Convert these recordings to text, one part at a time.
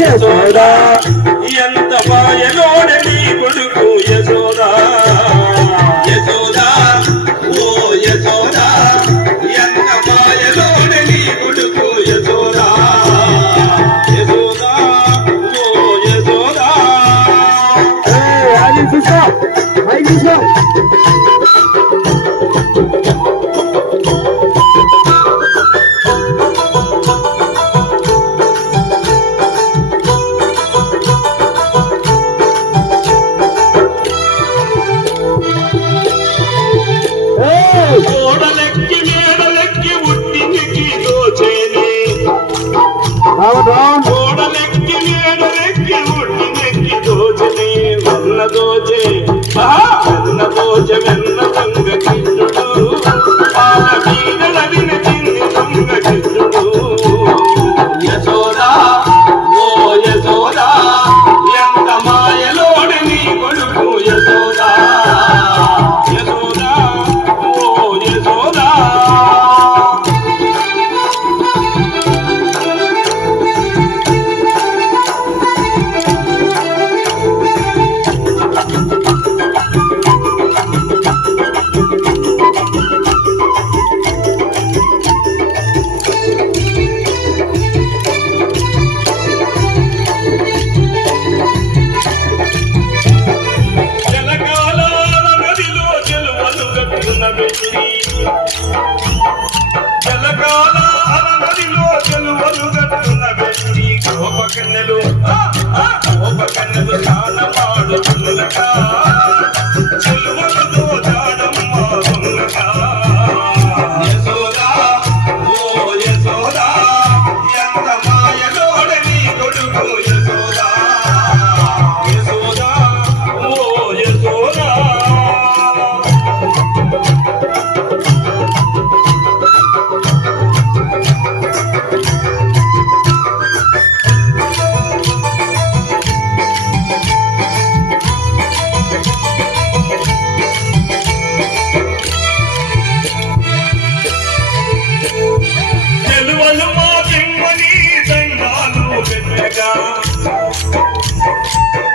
యశోదా ఎంత మాయలోనే నీ కొడుకు యశోదా యశోదా ఓ యశోదా ఎంత మాయలోనే నీ కొడుకు యశోదా యశోదా ఓ యశోదా ఆగి చూసా ఆగి చూసా ఓడలెక్కి మేడలెక్కి ఉట్టినికి దోచేని ఓడలెక్కి మేడలెక్కి ఉట్టినికి దోచని వెన్న దోచే వెన్న దోచ వెన్న దొంగ కృష్ణుడు పాల బీడలవిన చిన్ని దొంగ కృష్ణుడు యశోదా ఓ యశోదా ఎంత మాయలోని నీ కొడుకు యశోదా యశోదా ఓ యశోదా గోపకన్నెలు తానమాడు తుల్లక చెలువలతో జాడమ్మ తుల్లక యశోదా ఓ యశోదా ఎంత మాయలోనే నీ కొడుకు యశోదా యశోదా ఓ యశోదా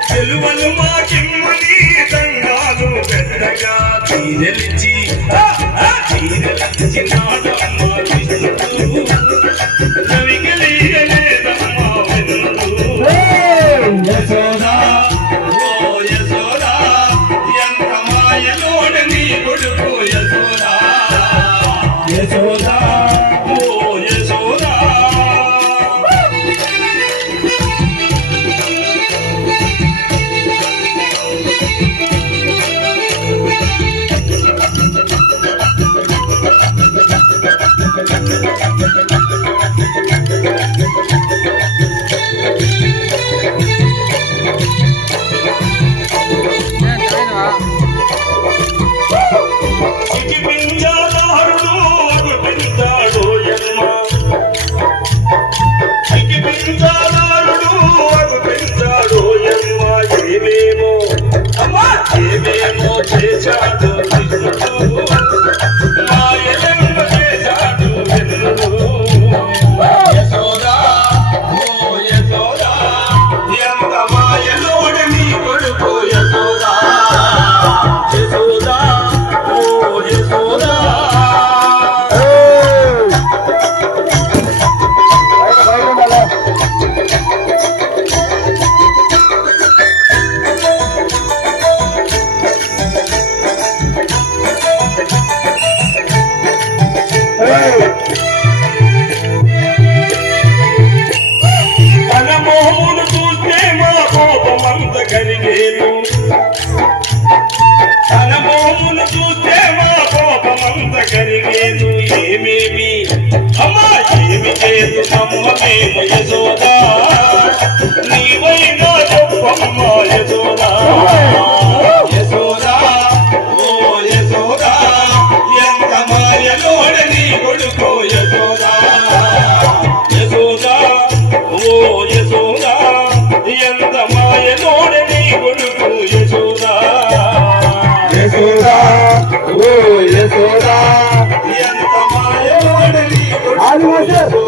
చెలువలు మా కిమ్మని దండాలు పెద్దగా తీరలిచి నాడమ్మ కృష్ణుడు రవిగలేదమ్మ వెన్నుడు యశోదా ఓ యశోదా ఎంత మాయలోనే నీ కొడుకు యశోదా యశోదా ఓ యశోదా ఏమేమో చేశాడు కృష్ణుడు మాయలంగ చేశాడు వెన్నుడు యశోదా ఓ యశోదా ఎంత మాయలోనే నీ కొడుకు యశోదా యశోదా ఓ యశోదా తన మోమును చూస్తే మా కోపమంత కరిగేను తన మోమును చూస్తే మా కోపమంత కరిగేను ఏమేమి అమ్మా ఏమి చేసు నమ్మమేము యశోదా నీవైనా చెప్పమ్మ యశోదా యశోదా ఓ యశోదా ఎంత మాయలోనే నీ కొడుకు యశోదా యశోదా ఓ యశోదా ఎంత మాయలోనే నీ కొడుకు యశోదా యశోదా ఓ యశోదా ఎంత మాయలోనే నీ కొడుకు ఆదివాసి